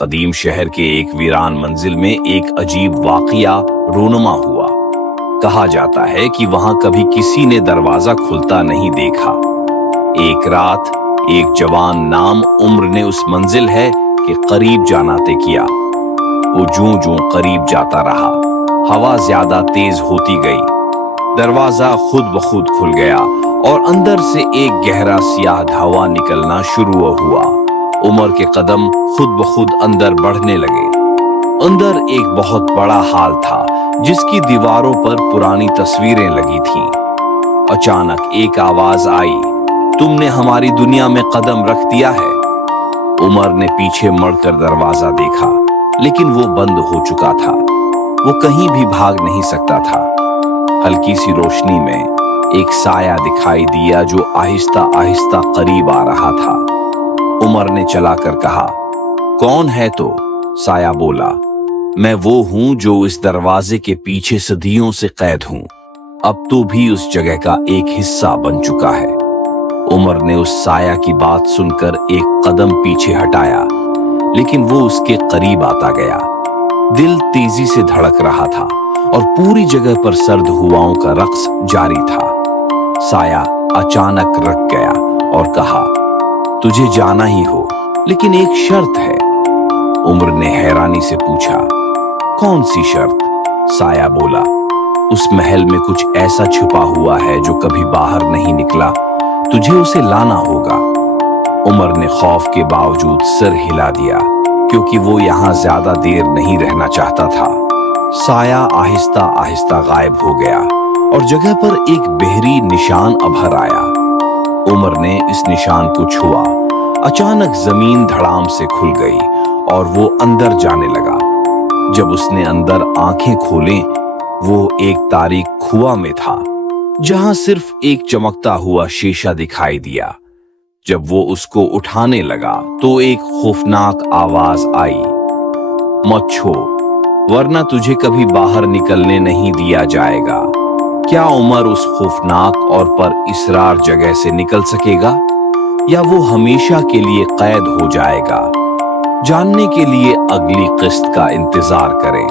قدیم شہر کے ایک ویران منزل میں ایک عجیب واقعہ رونما ہوا۔ کہا جاتا ہے کہ وہاں کبھی کسی نے دروازہ کھلتا نہیں دیکھا۔ ایک رات ایک جوان نام عمر نے اس منزل ہے کہ قریب جانا طے کیا۔ وہ جوں قریب جاتا رہا، ہوا زیادہ تیز ہوتی گئی۔ دروازہ خود بخود کھل گیا اور اندر سے ایک گہرا سیاہ دھواں نکلنا شروع ہوا۔ عمر کے قدم خود بخود اندر بڑھنے لگے۔ اندر ایک بہت بڑا ہال تھا جس کی دیواروں پر پرانی تصویریں لگی تھیں۔ اچانک ایک آواز آئی، تم نے ہماری دنیا میں قدم رکھ دیا ہے۔ عمر نے پیچھے مڑ کر دروازہ دیکھا، لیکن وہ بند ہو چکا تھا۔ وہ کہیں بھی بھاگ نہیں سکتا تھا۔ ہلکی سی روشنی میں ایک سایہ دکھائی دیا جو آہستہ آہستہ قریب آ رہا تھا۔ عمر نے چلا کر کہا، کون ہے تو؟ سایہ بولا، میں وہ ہوں جو اس دروازے کے پیچھے صدیوں سے قید ہوں۔ اب تو بھی اس جگہ کا ایک حصہ بن چکا ہے۔ عمر نے اس سایہ کی بات سن کر ایک قدم پیچھے ہٹایا، لیکن وہ اس کے قریب آتا گیا۔ دل تیزی سے دھڑک رہا تھا اور پوری جگہ پر سرد ہواؤں کا رقص جاری تھا۔ سایہ اچانک رک گیا اور کہا، تجھے جانا ہی ہو، لیکن ایک شرط ہے۔ عمر نے حیرانی سے پوچھا، کون سی شرط؟ سایہ بولا، اس محل میں کچھ ایسا چھپا ہوا ہے جو کبھی باہر نہیں نکلا، تجھے اسے لانا ہوگا۔ عمر نے خوف کے باوجود سر ہلا دیا، کیونکہ وہ یہاں زیادہ دیر نہیں رہنا چاہتا تھا۔ سایہ آہستہ آہستہ غائب ہو گیا اور جگہ پر ایک بحری نشان ابھر آیا۔ عمر نے اس نشان کو چھوا۔ اچانک زمین دھڑام سے کھل گئی اور وہ اندر جانے لگا۔ جب اس نے اندر آنکھیں کھولیں، وہ ایک تاریک کنواں میں تھا جہاں صرف ایک چمکتا ہوا شیشہ دکھائی دیا۔ جب وہ اس کو اٹھانے لگا تو ایک خوفناک آواز آئی، مت چھوڑ، ورنہ تجھے کبھی باہر نکلنے نہیں دیا جائے گا۔ کیا عمر اس خوفناک اور پر اسرار جگہ سے نکل سکے گا، یا وہ ہمیشہ کے لیے قید ہو جائے گا؟ جاننے کے لیے اگلی قسط کا انتظار کریں۔